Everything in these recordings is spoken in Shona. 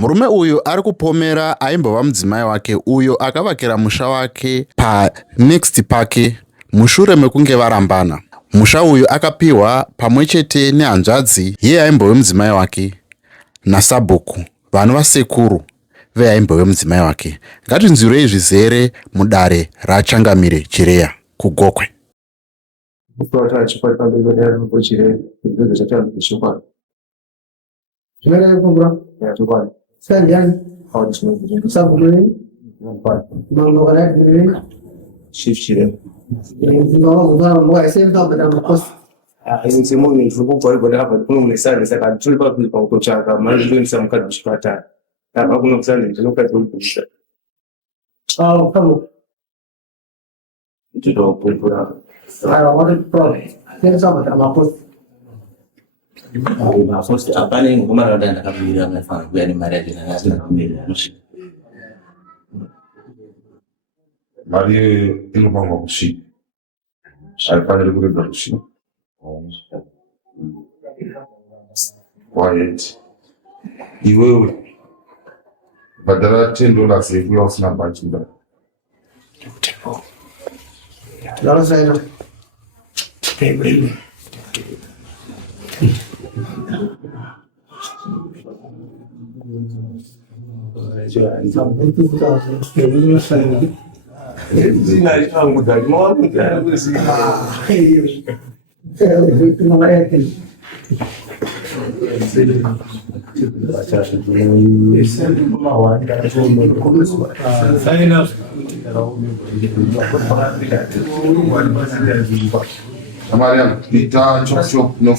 Murume uyu ari kupomera aimbova mudzimai wake uyo akavakira musha wake paNext Park mushure mekunge varambana. Musha uyu akapiwa pamwe chete nehanzvadzi yeaimbove mudzimai wake naSabhuku, vanhu vasekuru veaimbove mudzimai wake. Ngatinzwirei zvizere mudare raChangamire Chireya kuGokwe. Mari inopangwa kusvika haifaniri kurega kusvika. Quiet. Iwewe bhadhara $10 yekuya usina bachida. Mariam, kita chop no.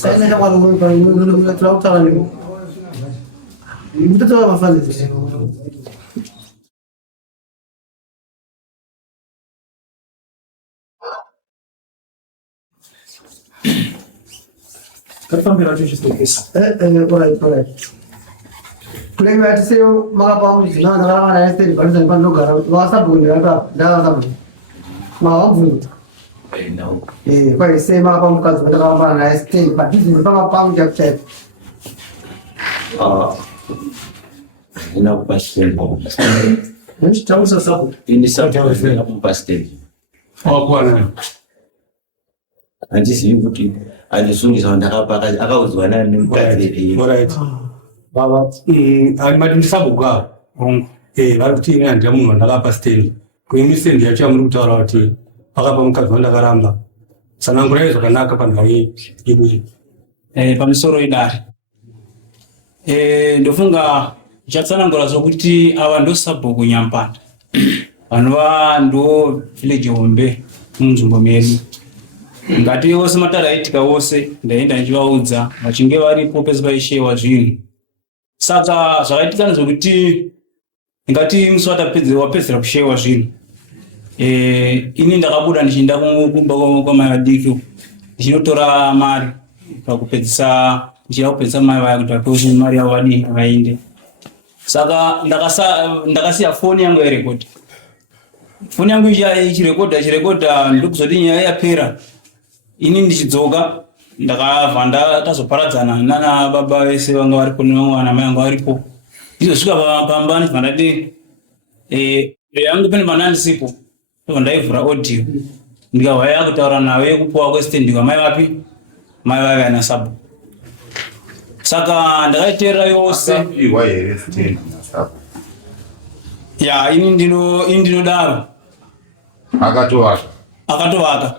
Pamisoro idari ndofunga chatsanangura zokuti ava ndoSabhuku Nyampanda vanova ndo village hombe munzvimbo medu. Ngati wose mataraitika wose ndaenda ndichivaudza vachinge varipo pese paishewa zvinhu. Saka zvakaitika nezvokuti ngati musi wapedzera kushewa zvinhu, ini ndakabuda ndichienda kumba kwamai vadiki ndichinotora mari pakupedzisa mai vaya kuti vapewe mari yavo vadii vainde. Saka ndakasiya foni yangu yarekodi. Foni yangu ichirekodha ndokuzoti nyaya yapera. Ini ndichidzoka ndakabva tazoparadzana nana baba vese vanga varipo nevana mai vanga varipo. Ndizosvika pamba ndibva ndati yangu pene pandandisipo ndaivhura audio ndikahwaya kutaura nawe kupuwa kwestand kwamai vapi mai vaiva naSabhuku. Saka ndakaiteerera yose. Ya ini ndinodaro. Akatovaka.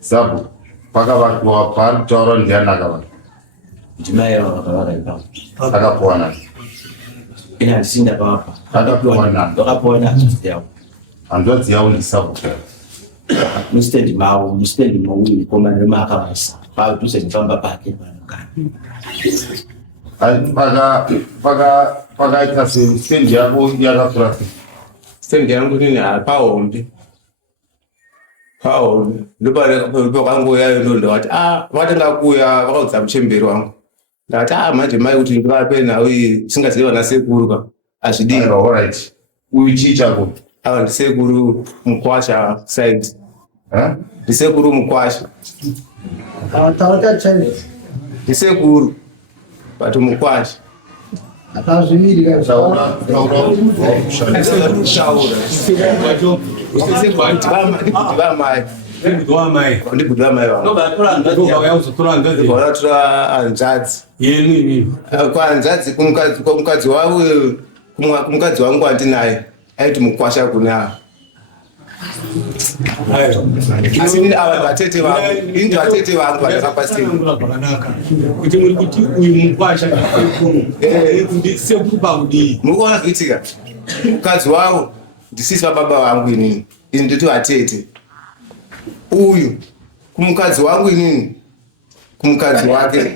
Sabhuku pakavakwa pari kutaura ndiani akavaka? Ndimai vakavaka ipapo. Akapuwa nani? Ina handisinda papa. Akapuwa nani? Vakapuwa hanzvadzi yavo. Hanzvadzi yavo ndiSabhuku. Musitendi mauyu mukomana nemaakavaisa padhuze nefamba pake panogara. Pakaita stendi yako yakakura sei? Stendi yangu nini pahombe. Ndopakangoyayo ndondati vatenga kuya vakaudza muchemberi wangu. Ndakati manje mai kuti ndivape nawe singaziva nasekuru ka azvidii. Alright. Uyu chii chako? Ndisekuru Mukwasha side. Ndisekuru Mukwasha. Ndisekuru but Mukwasha. kwanzadzi kumukadzi wavo kumukadzi wangu wandinaye aiti mukwasha kuna asi ava vatete vangu indi vatete vangu vakapasei kuti muri kuti uyu mukwasha sekuru pakudii murikuona zviitika mukadzi wavo ndisisi vababa vangu inini ini ndoti vatete uyu kumukadzi wangu inini kumukadzi wake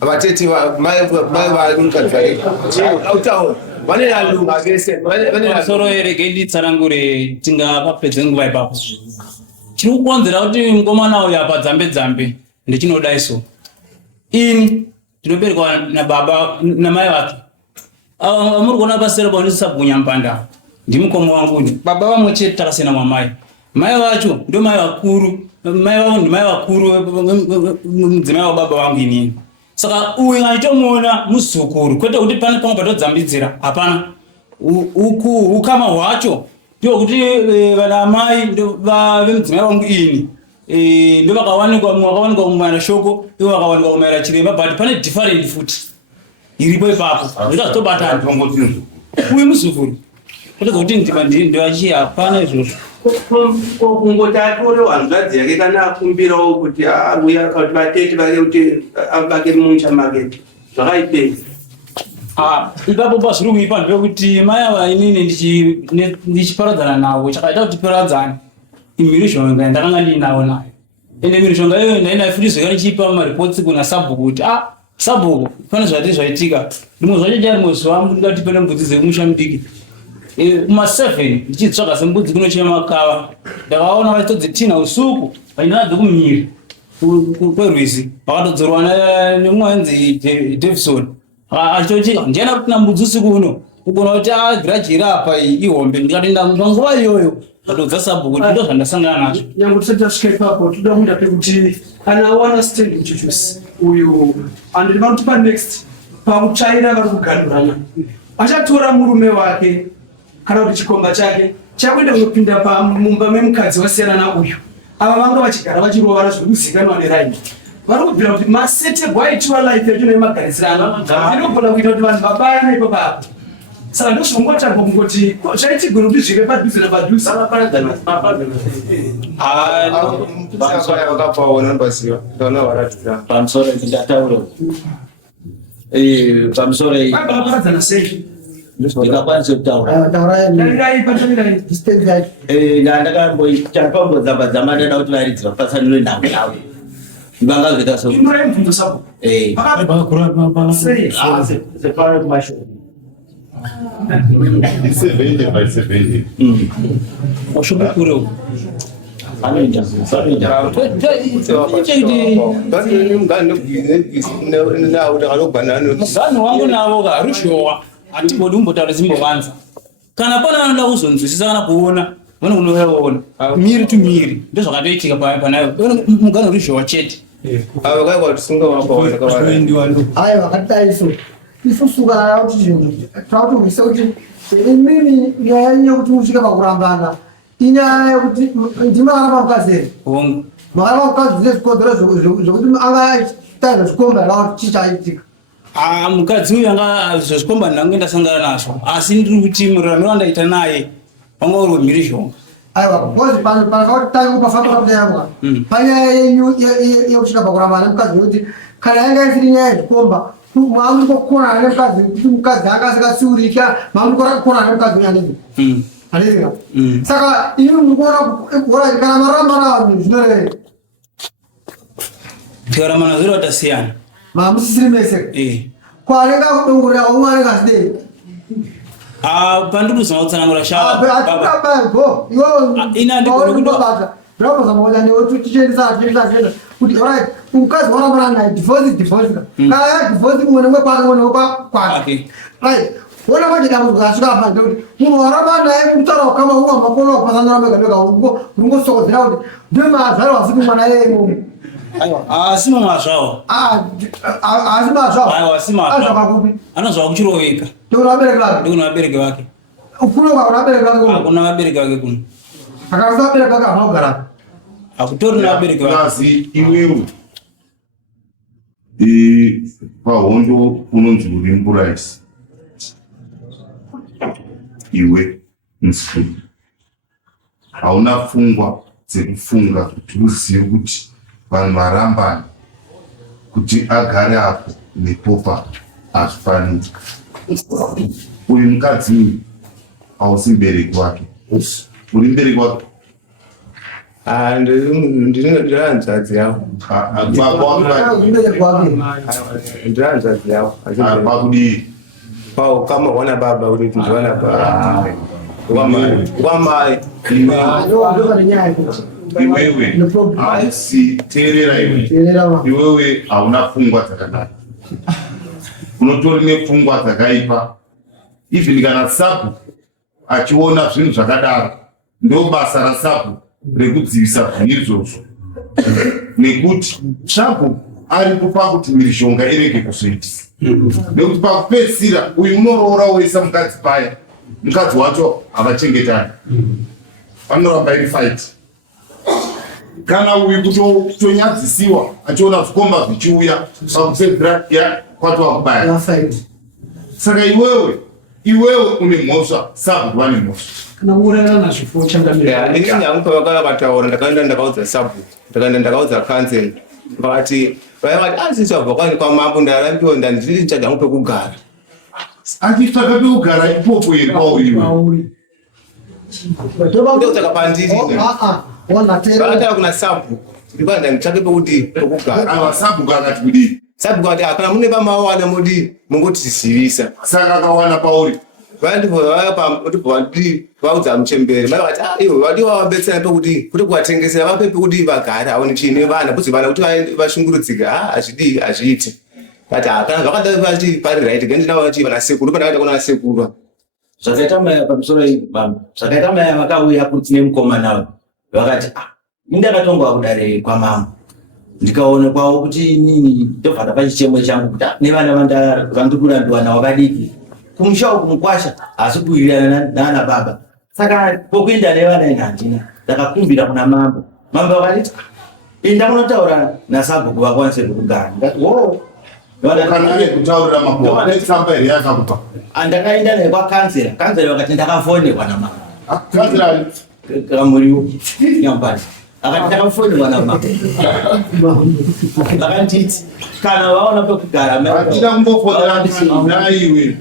vatete mai vamukadzi wake autaura vane lalunga vese soro erege nditsanangure tingapapedze nguva ipapo chiri kukonzera kuti mukomana uyu apa dzambe ndichinoda so ini ndinoberekwa nababa namai vake muri kuona pasere paundisabhunya mpanda ndimukoma wangu baba vamwe chete takasiyana mwamai mai vacho ndo mai vakuru mai vavo ndimai vakuru mudzimai wababa vangu inini saka uyu aitomuona muzukuru kwete kuti pane pamwe patodzambidzira hapana ukama hwacho ndio kuti vana mai vemudzimai wangu ini ndo vakawanikwa kumaira shoko ivo vakawanikwa kumaira chiremba but pane different futi iripo ipapo ndikazitobatana uyu muzukuru kwete kuti ndivachiya hapana izvozvo kungoti atore hanzvadzi yake kana akumbirawo kuti uya kuti vatete vake kuti avake mumusha make zvakaitei ipapo pazviri kuipa ndepekuti mai ava inini ndichiparadzana navo chakaita kuti paradzane imhirishonga ndakanga ndiinawo nayo ende mhirishonga iyoyo ndainayo futi zvekare chiipa maripotsi kuna sabhuku kuti sabhuku pane zvati zvaitika rimwe zvacho charimwe zuva ndingati pane mbudzi dzekumusha mudiki kuma7 ndichitsvaga sembudzi kunochema makava ndakaona vachitodzitina usuku vainadzo kumhiri kwerwizi vakatodzorwa nemumwe wanzi Davison achitoti ndiana kuti nambudzi usiku uno kugona kuti grajira apa ihombe ndikati panguva iyoyo atodza sabhuku kuti ndo zvandasangana nazvo nyange tisati tasvika ipapo toda kuda pekuti kana awana stand muchuchusi uyu andiri vanoti panext pakutsvaira vari kuganhurana achatora murume wake kana kuti chikomba chake chakuenda kunopinda pamumba memukadzi wasiyana nauyu ava vanga vachigara vachirovana zvekuzikanwa neraini vari kubvira kuti masetegwa aitiwa life yacho nemagarisirano inogona kuita kuti vanhu vabayana ipapapo saka ndozvingotarwa kungoti zvaitigona kuti zvike padhuze napadhuze vakapaona ndibasiva ndaona varatidza pamusoro ndingataura pamusoro vaparadzana sei ndingakwanisa kutaura ndakambodzamba ndada kuti varidzira kupasaniro nhango yavo vangazvita so washokukureu mugani wangu navo karushowa hatibodi kumbotaura zimbovanza kana pana vanoda kuzonzwisisa kana kuona vanokunovaona miri to miri ndozvakatoitika panayo mugani rushowa chete ava kaikwa kuti hayi vakadaiso isusuka kuti zvinhu tautovisa kuti imini nyaya yekuti musvike pakurambana inyaya yekuti ndimakaramba mukadzi here makaramba mukadzi nezvikodzero zvokuti anga taita zvikomba yakakuti chichaitika mukadzi uyu anga zvezvikomba ndange ndasangana nazvo asi ndiri kuti muraramiro wandaita naye wanga uri wemhirizhonga aiwa because panakauti tange kupafamba pakutayamwa panyaya yekusvika pakurambana nemukadzi wekuti kana yanga isiri nyaya yezvikomba mamuri kokonana nemukadzi kuti mukadzi anga asikasiurika mamuri kokonana nemukadzi uyu anizika saka imi mukuona kana marambana vanhu zvinorevei tikaramana zero watasiyana mamusisiri mese kwaanenge akudongorera umwe anenge asidei pandiri kuzama kutsanangura shawaatikabago iwoinandiobata ndakuzamaoa newe tichiendisa kuti orit mukadzi warambana naye divorce kana yadivorce umwe nemwe kwake umwe nemwe kwake right wona kwaje dambudziko asvika apa ndekuti munhu warambana naye kutaura kukama umwe makona wapasanira mega mega ringosokodzera kuti ndomazvarwa siku mwana yeye imomo Aiwa, asima mazvawo. Asima zvawo. Aiwa, asima. Azvakakupi. Anozwa kuchiroveka. Ndikuna vabereki vake. Ndikuna vabereki vake. Kuno kwa vabereki vake. Hakuna vabereki vake kuno. Akarusa vabereki vake anogara. Akutori na vabereki vake. Kazi iwewe. Pahondo unonzi uri mupuraisi. Iwe musuru. Hauna pfungwa dzekufunga kuti uzive kuti vanhu varambana kuti agare apo nepopa hazvifaniri. Uyu mukadzi uyu hausi mubereki wake. Uri mubereki wake? Ndiri hanzvadzi yavo. Ndiri hanzvadzi yavo. Pakudii? Kamaona baba uri kuti ndiwana baba. Wamai. Iwewe hausi teerera iwewe hauna pfungwa dzakanaka. Unotori nepfungwa dzakaipa. Even kana Sabu achiona zvinhu zvakadaro, ndo basa raSabu rekudzivisa zvinhu izvozvo. Nekuti Sabu ari kupa kuti mhirizhonga irege kuzviitisa. Nekuti pakupedzisira uyu unoroora woisa mukadzi paya, mukadzi wacho havachengetani. Vanoramba iri fight. Kana uyu kutonyadzisiwa achiona zvikomba zvichiuya pakupedzisira kwatova kubaya. Saka iwewe une mhosva, Sabu kuva nemhosva. Kana urayana nazvifo changamira. Inini hangu vakataura ndakaenda ndakaudza Sabu, ndakaenda ndakaudza council. Vakati asisi wabva kwani kwamambo ndarambiwa ndandiri chadangu pekugara. Achitsvaka pekugara ipopo iri kwauriwe. Ndotsvaka pandiri. Vakatara kuna Sabu, ndikanda nditsvake pekugara. Ava Sabu kakati kudii? Sabu kwati kana mune pamawana mudi mungotizivisa. Saka akawana pauri. Vaudza muchemberi vakati ivo vadiwa vabetsera pekuti kuti kuvatengesera vape pekuti vagare aone chiine vana kuti vana kuti vashungurudzike hazvidii hazviiti kati kana zvakada vati pari right gendinavo vati vanasekuru pana vaita kuna sekuru zvakaita maya pamusoro ibamba zvakaita maya vakauya kuti nemukomana vakati indakatongowa kudare kwamambo ndikaonekwawo kuti inini ndobva pachichemo changu kuti nevana vandikurambiwa navo vadiki kumusha uku mukwasha asi kuwirirana nana baba saka pokuenda nevana ina handina ndakakumbira kuna mambo vakati inda munotaura naSabu kuva kwanise kugara kana iye kutaurira mambo netsamba here yakakupa andakaenda naye kwakansera vakati ndakafonekwa namambo kansera kamuriwo Nyampani akati ndakafonekwa namambo vakanditi kana vaona pekugara atida kumbofonera naiwe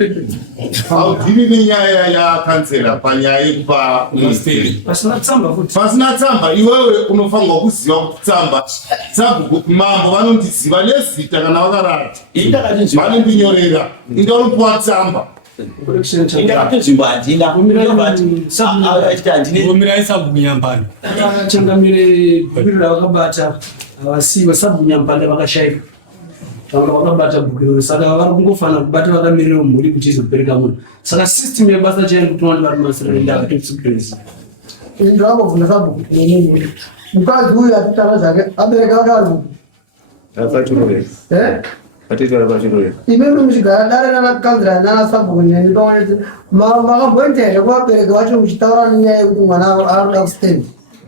haudhiri nenyaya yakansera panyaya yekupa pasina tsamba futi. pasina tsamba. Iwewe unofanirwa kuziva kuti tsamba Sabu mambo vanondiziva nezita kana vakarara vanondinyorera indanopuwa tsamba. indakatozvimbo handina Umirai Sabu Nyampani. Changamire bhukiro ravakabata havasiwa Sabu Nyampani vakashayika. Vamwe vakabata bhukiro saka vari kungofanira kubata vakamirira mhuri kuti izobereka munhu. Saka system yebasa chaini kuti vanhu vari masirani ndakatosukirisa. Ndakabvunza Sabu kuti mukadzi uyu atitara zvake abereka vakari. Imemi muchigara dare nanakanzira nanaSabu nenipaoneti makambonitenda kuvabereki vacho muchitaura nenyaya yekuti mwana arikuda kustendi.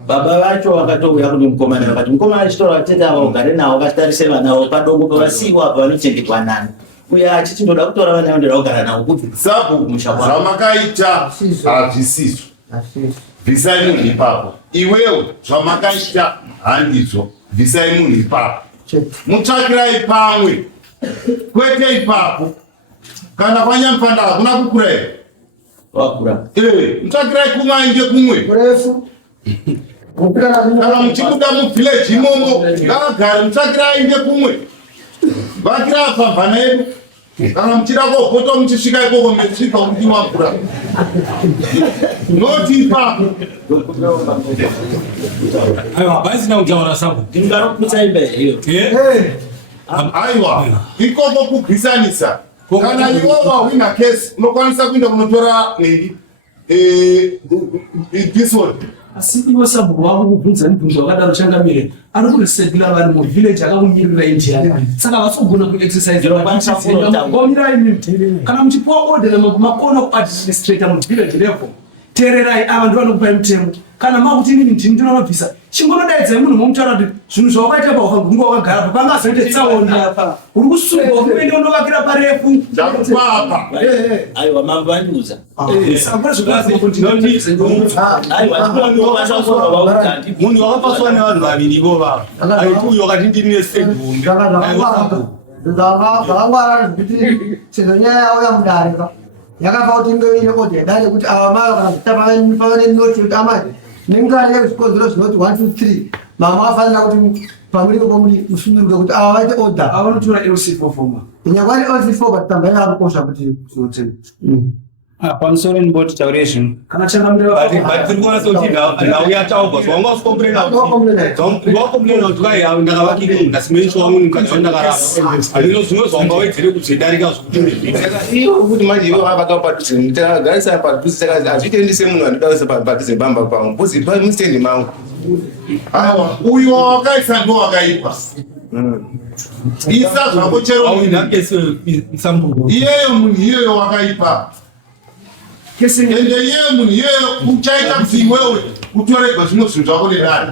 baba vacho vakatouya kune mukomana vakati mukomana achitora vatete ava ugare navo vatarise vanavo padongo pavasiwa apa vanochengetwa nani uye achiti ndoda kutora vana vandoda kugara navo kuti Sabu zvamakaita hazvisizvo. Bvisai munhu ipapo. Iwewe zvamakaita handizvo. Bvisai munhu ipapo. Mutsvakirai pamwe. Kwete ipapo. Kana kwaNyampanda hakuna kukura here? wakura mutsvakirai kumwe ainge kumwe. Kurefu. Kana muchibuda muvhileji imomo ngavagare mutsvakirai ainge kumwe. Vakira apa mhana yedu. Kana muchida kopoto muchisvika ikoko mesvika kuti wakura. Noti ipapo. Aiwa, basi na utaura Sabu. ndingaroputsa imba iyo Aiwa, ikoko kubvisanisa. Kana iwe wahwina case unokwanisa kuenda kunotora this one. asi iwe sabhuku wako kubvunza mibvunzo wakadaro changamire ari kurisekula vanhu muvhileji akakumirira india saka vasogona kuexercisegomira imini kana muchipiwa order makona kuadministrata muvhileji level teererai ava ndivanokupai mutemo kana makuti inini ndini ndinonobvisa chingonodaidzai munhu momutaura kuti zvinhu zvawakaita paunga wakagara pa pangazoite tsaona uri kusunga ukuende unovakira parefu ndakupapa aiwa mambo vandiudza munhu wakapaswa nevanhu vaviri ivova aiti uyo wakati ndiri nesegumbi zvakangwara zvekuti sezvo nyaya yauya mudarika yakafa kuti ingoine order dare kuti ava mayo kana kutapavane noti kuti amati nengari yezvikonzero zvinoti 1 2 3 mama afanira kuti pamuri pomuri musunduruke kuti ava vaite order avanotora LC4 foma nyakwari LC4 but tamba yakakosha kuti zvinoteni pamusoro ndiboti taure zvinhu kana changamira tiri kuona sekuti nhau yataugwa zvaungausicomplaina kuti kai ndakavakiri ndasimenshowa munhu mukadzi wandakarapa azvino zvimwe zvaungawedzere kuzvedarika kuti manje ivo vavakawo padhuze takagarisana padhuze saka hazvitendi semunhu anoda padhuze bamba pangu bcause pamustendi mangu aiwa uyu wawakaisa ndo wakaipa isa zvako chero iyeyo munhu iyeyo wakaipa ende iyeyo munhu iyeyo uchaita kuti iwewe utoregwa zvimwe zvinhu zvako nedani